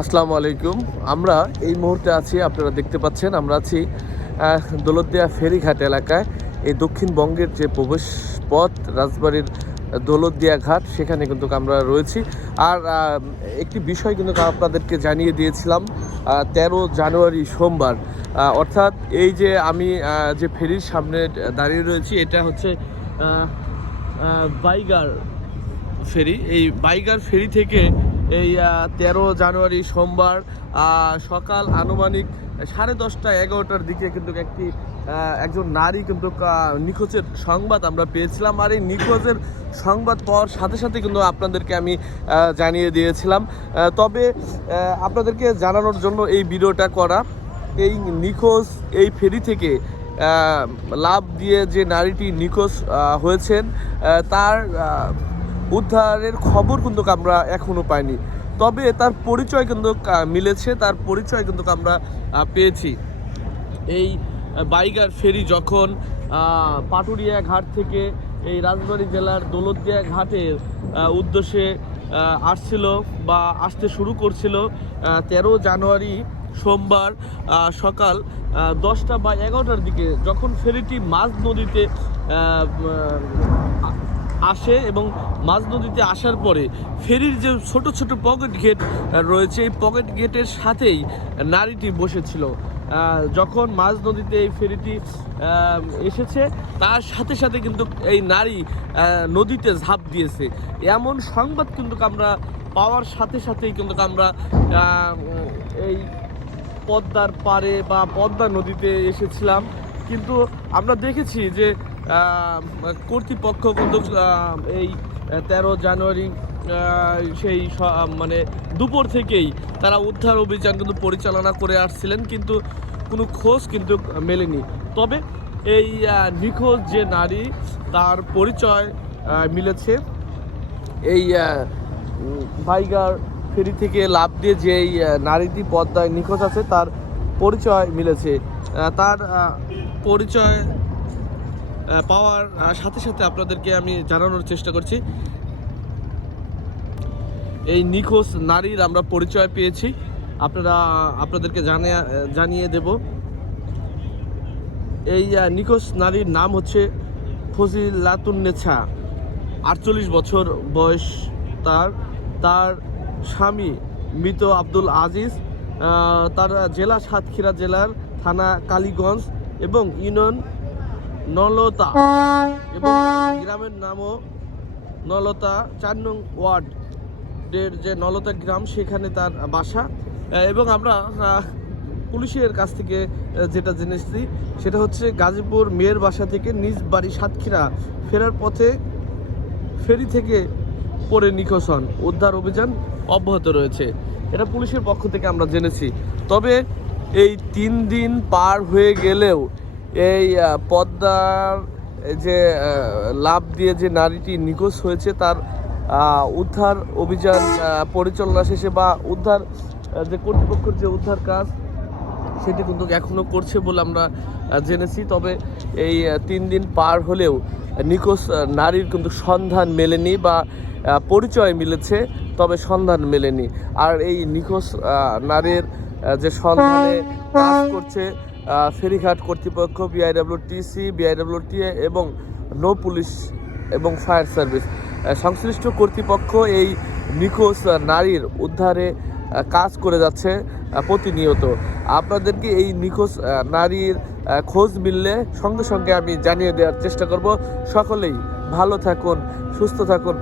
আসসালামু আলাইকুম। আমরা এই মুহূর্তে আছি, আপনারা দেখতে পাচ্ছেন আমরা আছি দৌলতদিয়া ফেরিঘাট এলাকায়। এই দক্ষিণবঙ্গের যে প্রবেশ পথ রাজবাড়ির দৌলতদিয়া ঘাট, সেখানে কিন্তু আমরা রয়েছি। আর একটি বিষয় কিন্তু আপনাদেরকে জানিয়ে দিয়েছিলাম 13 জানুয়ারি সোমবার, অর্থাৎ এই যে আমি যে ফেরির সামনে দাঁড়িয়ে রয়েছি, এটা হচ্ছে বাইগার ফেরি। এই বাইগার ফেরি থেকে এই 13 জানুয়ারি সোমবার সকাল আনুমানিক 10:30 11টার দিকে কিন্তু একজন নারী কিন্তু নিখোঁজের সংবাদ আমরা পেয়েছিলাম। আর এই নিখোঁজের সংবাদ পাওয়ার সাথে সাথে কিন্তু আপনাদেরকে আমি জানিয়ে দিয়েছিলাম। তবে আপনাদেরকে জানানোর জন্য এই ভিডিওটা করা। এই নিখোঁজ এই ফেরি থেকে লাফ দিয়ে যে নারীটি নিখোঁজ হয়েছেন, তার উদ্ধারের খবর কিন্তু আমরা এখনো পাইনি। তবে তার পরিচয় কিন্তু মিলেছে, তার পরিচয় কিন্তু আমরা পেয়েছি। এই বাইগার ফেরি যখন পাটুরিয়া ঘাট থেকে এই রাজবাড়ী জেলার দৌলতদিয়া ঘাটের উদ্দেশ্যে আসছিল বা আসতে শুরু করছিল 13 জানুয়ারি সোমবার সকাল 10টা বা 11টার দিকে, যখন ফেরিটি মাঝ নদীতে আসে এবং মাঝ নদীতে আসার পরে ফেরির যে ছোট ছোট পকেট গেট রয়েছে, এই পকেট গেটের সাথেই নারীটি বসেছিল। যখন মাঝ নদীতে এই ফেরিটি এসেছে, তার সাথে সাথে কিন্তু এই নারী নদীতে ঝাঁপ দিয়েছে। এমন সংবাদ কিন্তু আমরা পাওয়ার সাথে সাথেই কিন্তু আমরা এই পদ্মার পাড়ে বা পদ্মা নদীতে এসেছিলাম। কিন্তু আমরা দেখেছি যে কর্তৃপক্ষ কিন্তু এই 13 জানুয়ারি সেই মানে দুপুর থেকেই তারা উদ্ধার অভিযান কিন্তু পরিচালনা করে আসছিলেন, কিন্তু কোনো খোঁজ কিন্তু মেলেনি। তবে এই নিখোঁজ যে নারী, তার পরিচয় মিলেছে। এই বাইগার ফেরি থেকে লাফ দিয়ে যে এই নারীটি পদ্মায় নিখোঁজ আছে, তার পরিচয় মিলেছে। তার পরিচয় পাওয়ার সাথে সাথে আপনাদেরকে আমি জানানোর চেষ্টা করছি। এই নিখোঁজ নারীর আমরা পরিচয় পেয়েছি, আপনাদেরকে জানিয়ে দেব। এই নিখোঁজ নারীর নাম হচ্ছে ফজিলাতুন্নেছা, 48 বছর বয়স তার। তার স্বামী মৃত আব্দুল আজিজ। তার জেলা সাতক্ষীরা জেলার, থানা কালীগঞ্জ এবং ইউনিয়ন নলতা, এবং গ্রামের নামও নলতা। 4 নং ওয়ার্ডের যে নলতা গ্রাম, সেখানে তার বাসা। এবং আমরা পুলিশের কাছ থেকে যেটা জেনেছি, সেটা হচ্ছে গাজীপুর মেয়ের বাসা থেকে নিজ বাড়ি সাতক্ষীরা ফেরার পথে ফেরি থেকে পড়ে নিখোঁজ হন। উদ্ধার অভিযান অব্যাহত রয়েছে, এটা পুলিশের পক্ষ থেকে আমরা জেনেছি। তবে এই 3 দিন পার হয়ে গেলেও এই পদ্মার যে লাফ দিয়ে যে নারীটি নিখোঁজ হয়েছে, তার উদ্ধার অভিযান পরিচালনা শেষে বা উদ্ধার যে কর্তৃপক্ষের যে উদ্ধার কাজ, সেটি কিন্তু এখনও করছে বলে আমরা জেনেছি। তবে এই 3 দিন পার হলেও নিখোঁজ নারীর কিন্তু সন্ধান মেলেনি বা পরিচয় মিলেছে, তবে সন্ধান মেলেনি। আর এই নিখোঁজ নারীর যে সন্ধানে কাজ করছে ফেরিঘাট কর্তৃপক্ষ, বিআইডব্লিউটিসি, বিআইডব্লিউটিএ এবং নৌ পুলিশ এবং ফায়ার সার্ভিস, সংশ্লিষ্ট কর্তৃপক্ষ এই নিখোঁজ নারীর উদ্ধারে কাজ করে যাচ্ছে প্রতিনিয়ত। আপনাদেরকে এই নিখোঁজ নারীর খোঁজ মিললে সঙ্গে সঙ্গে আমি জানিয়ে দেওয়ার চেষ্টা করব। সকলেই ভালো থাকুন, সুস্থ থাকুন।